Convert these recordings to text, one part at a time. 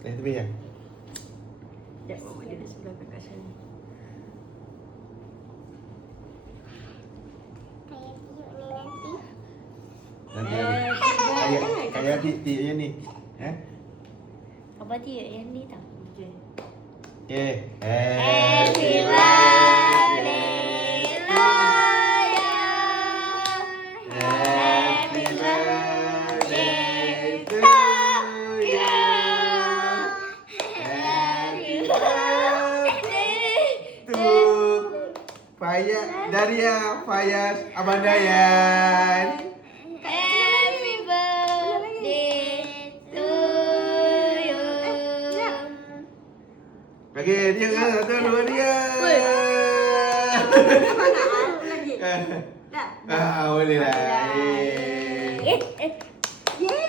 Tepi ya. Sekejap, Mak dia sebelah kakak sana. Nanti kayak titik je ni. Apa dia yang ni tau? Okey. Okey. Happy birthday, Raya. Happy birthday to you. Happy birthday Tu Fayaz, Daria, Fayaz, Abang Dayan. Happy birthday to you. Bagi dia ke? Satu, dua, tiga. Apa nak? Apa lagi? Dah. Boleh lah. Yeay,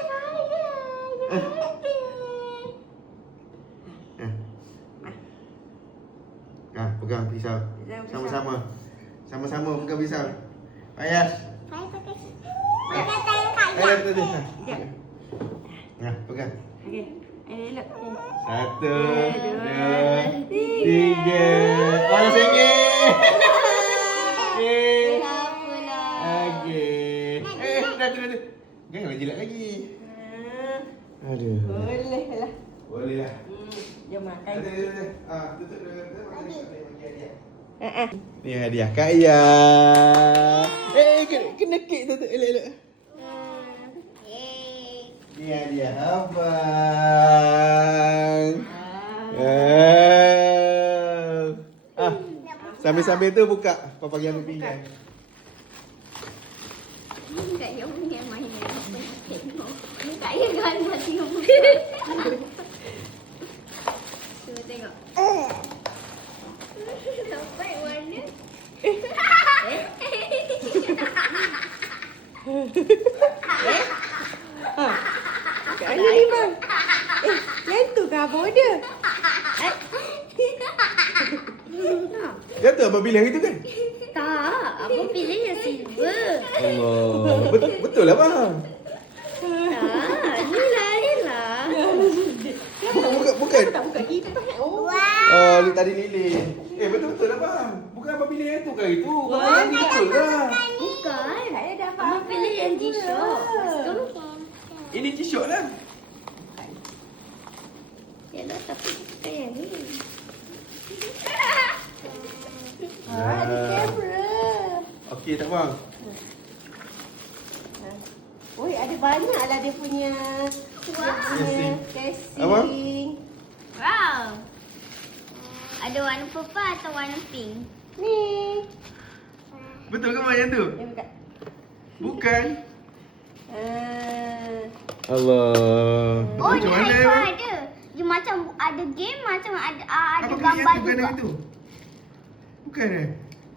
Maya. Pegang pisau. Sama-sama. Sama-sama pegang pisau. Fayaz. Pegang. Okey. Ini elok. Satu, dua, tiga. Orang sengit. Okey. Okey. Dah tu. Janganlah jilat lagi. Aduh. Boleh lah. Boleh lah. Jom makan. Tutup dulu. Ni hadiah Kak Iya. Kena kek tu. Elok-elok. Ni hadiah abang. Sambil-sambil tu buka. Papa pergi ambil pinggan. Kak Yang punya mainan. Tengok. Ni Kak Yang gana tengok muka. Cuba tengok. Dapat warna. Kat mana ni bang? Yang tu ke abang dia? Ya tu abang pilih hari tu kan? Tak, aku pilih yang silver. Allah. Betul lah bang. Tak, ni lain lah. Bukan. Tak buka kita tak. Oh. Oh, tadi lilin. Betul-betul lah bang. Bukan abang pilih yang tu ke hari tu. Abang betul lah. Bukan. Saya dah Abang faham. pilih yang G-Shock. Lepas tu, Ini G-Shock lah. yalah tapi bukan yang ni. Ada kamera. Okey tak bang? Oi, ada banyak lah dia punya. Casing. Casing. Apa? Wow. Ada warna purple atau warna pink? Ni. Betul ke bang yang tu? Buka. Bukan. Ah. Allah. Oh, ni Macam mana iPhone bang? ada. Dia macam ada game, macam ada Apa pilih gambar yang tu bukan juga. yang tu? Bukan eh?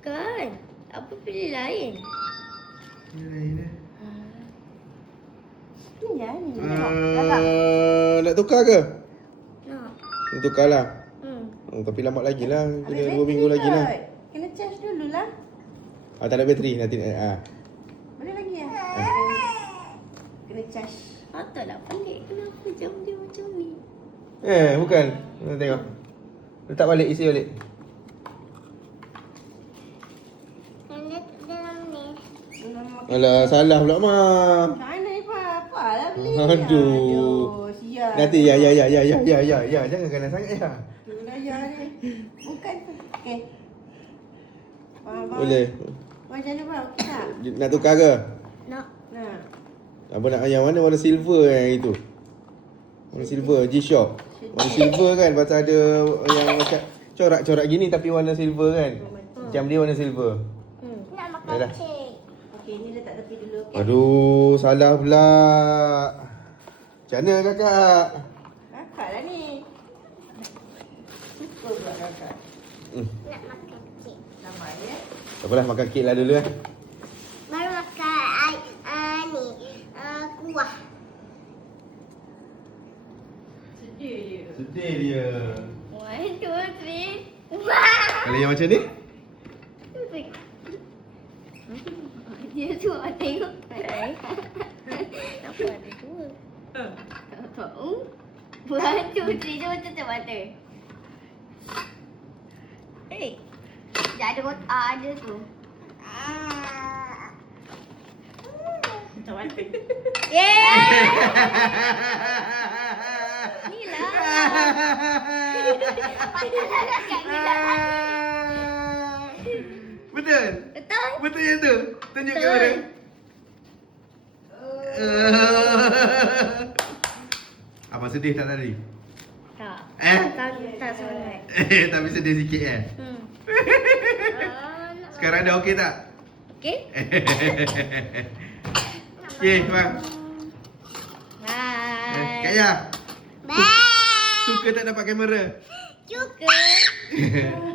Kan? Apa pilih lain? Ini lain eh. Ni ya ni. Tengok. Nak tukar ke? Nak. Nak tukar lah. Hmm. Tapi lama lagi lah. Ada Kena 2 bateri minggu lagi lah. kot. Kena charge dulu lah. Tak ada bateri nanti. Boleh lagi ya? Kena charge. Patutlah pelik. Kenapa jam dia macam ni? Bukan. Kita tengok. Letak balik, isi balik. Alah, salah pula mak. Mana ni Pak? Apalah beli. Aduh. Siap. Nanti ya. Jangan kena sangat ya. Itulah ya ni. Bukan. Okey. Faham. Boleh. Macam mana Pak? Okey tak? Nak tukar ke? Nak. Nah. Apa nak yang mana? Warna silver yang itu. Warna silver, G-Shock. Warna silver kan, pasal ada yang macam corak-corak gini tapi warna silver kan. Macam dia warna silver. Nak makan Yalah. kek. Okey, ni letak tepi dulu. Okey. Aduh, salah pula. Macam mana kakak? Kakak lah ni. Suka pula kakak. Nak makan kek. Sama ya. Tak apalah, makan kek lah dulu kan. Baru makan ni kuah. Sedih je. Sedih dia. 1, 2, 3. Wah! Kalau yang macam ni? Dia tu awak tengok. Kenapa ada dua? Tak tahu. 1, 2, 3, jom tutup mata. Hey. Sekejap ada kotak, ada tu. Tutup mata. Yeay! Ni lah. Betul? Betul? Betul yang tu? Tunjuk Betul. kamera. Apa sedih tak tadi? Tak. Eh? Tak semangat. Tapi sedih sikit Sekarang dah okey tak? Okey? Okey, bang. Bye. Kak Ya, Bye! suka tak dapat kamera? Cukup!